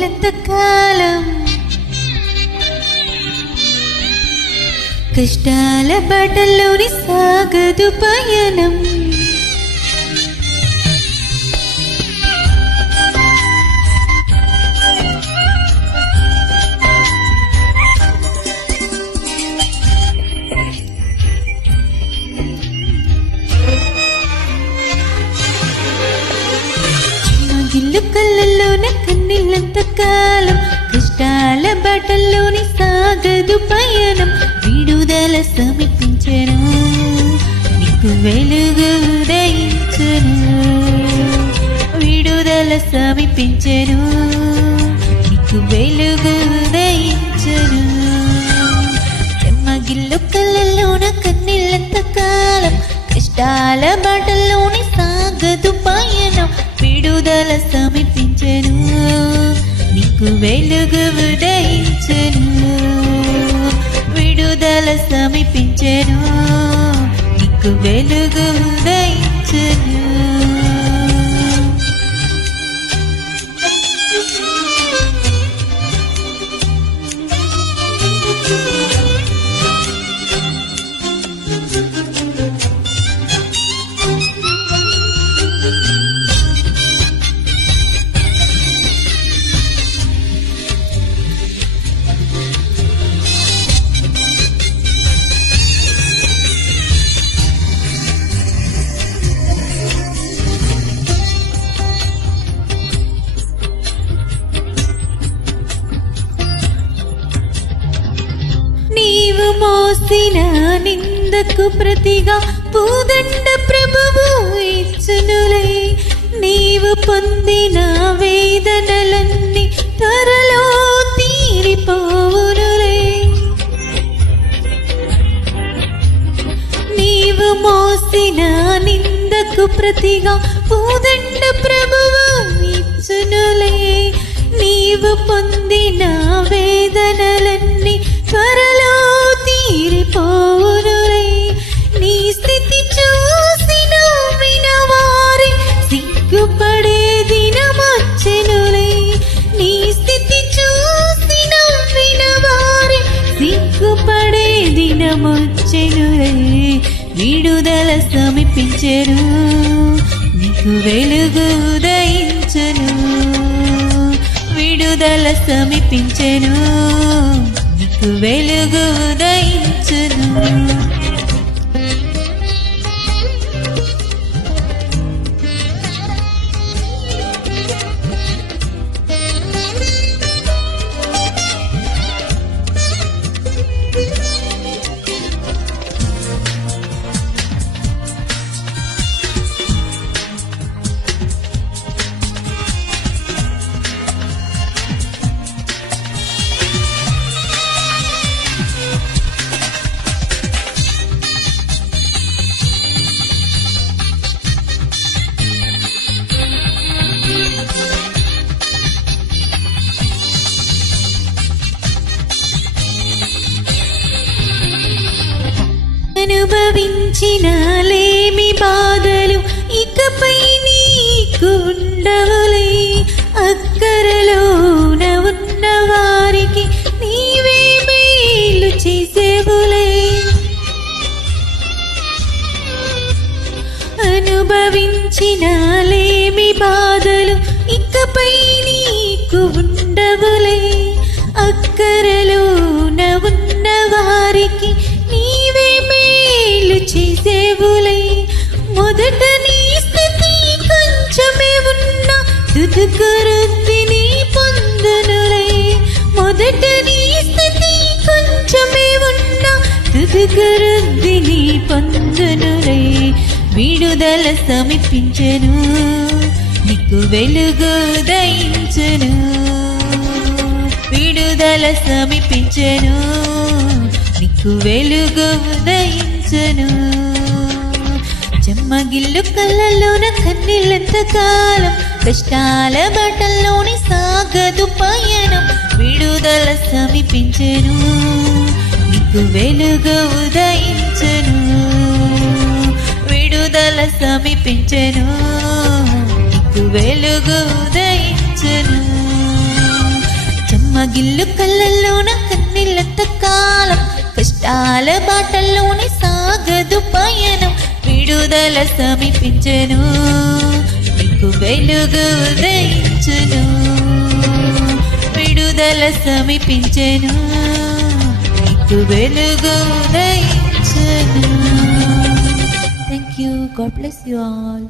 కన్నీళ్ళంత కాలం కష్టాల బాటల్లోని సాగదు పయనం ఇల్లు కళ్ళల్లోన కన్నీళ్ళంత కాలం కష్టాల బాటల్లోని సాగదు పయనం విడుదల సమీపించెను నీకు వెలుగు ఉదయించెను విడుదల సమీపించెను నీకు వెలుగు ఉదయించెను చెమ్మగిల్లు కళ్ళల్లోన కన్నీళ్ళంత కాలం కష్టాల బాటల్లోని సాగదు పయనం విడుదల సమీపించెను నీకు వెలుగు ఉదయించెను విడుదల సమీపించెను నీకు వెలుగు ఉదయించెను నీవు మోసిన నిందకు ప్రతిగా పూదండ ప్రభువు ఇచ్చునులే నీవు పొందిన వేదనలన్నీ త్వరలో తీరిపోవునులే నీవు మోసిన నిందకు ప్రతిగా పూదండ ప్రభువు ఇచ్చునులే నీవు పొందిన వేదనలన్నీ త్వరలో తీరిపోవునులే నీ స్థితి చూసిన వినవారి సిగ్గుపడే దినమొచ్చెనులే నీ స్థితి చూసిన వినవారి సిగ్గుపడే దినమొచ్చెనులే విడుదల సమీపించెను నీకు వెలుగు ఉదయించెను విడుదల సమీపించెను నీకు వెలుగు ఉదయించెను అనుభవించిన లేమి బాధలు ఇకపై నీకు ఉండవులే అక్కరలోన ఉన్న వారికి నీవే మేలు చేసేవులే అనుభవించిన లేమి బాధలు ఇకపై నీకు ఉండవులే అక్కరలోన ఉన్న వారికి నీవే మేలు చేసేవులే మొదట నీ స్థితి కొంచెమే ఉన్నా తుదకు వృద్ధిని పొందునులే మొదట నీ స్థితి కొంచెమే ఉన్నా తుదకు వృద్ధిని పొందునులే విడుదల సమీపించెను నీకు వెలుగు ఉదయించెను విడుదల సమీపించెను నీకు వెలుగు ఉదయించెను చెమ్మగిల్లు కళ్ళల్లోన కన్నీళ్ళంత కాలం కష్టాల బాటల్లోని సాగదు పయనం విడుదల సమీపించెను నీకు వెలుగు ఉదయించెను విడుదల సమీపించెను నీకు వెలుగు ఉదయించెను గిల్లు కళ్ళల్లోన కన్నీళ్ళంత కాలం కష్టాల బాటల్లోనే సాగదు పయనం విడుదల సమీపించెను నీకు వెలుగు ఉదయించును విడుదల సమీపించెను నీకు వెలుగు ఉదయించును. Thank you. God bless you all.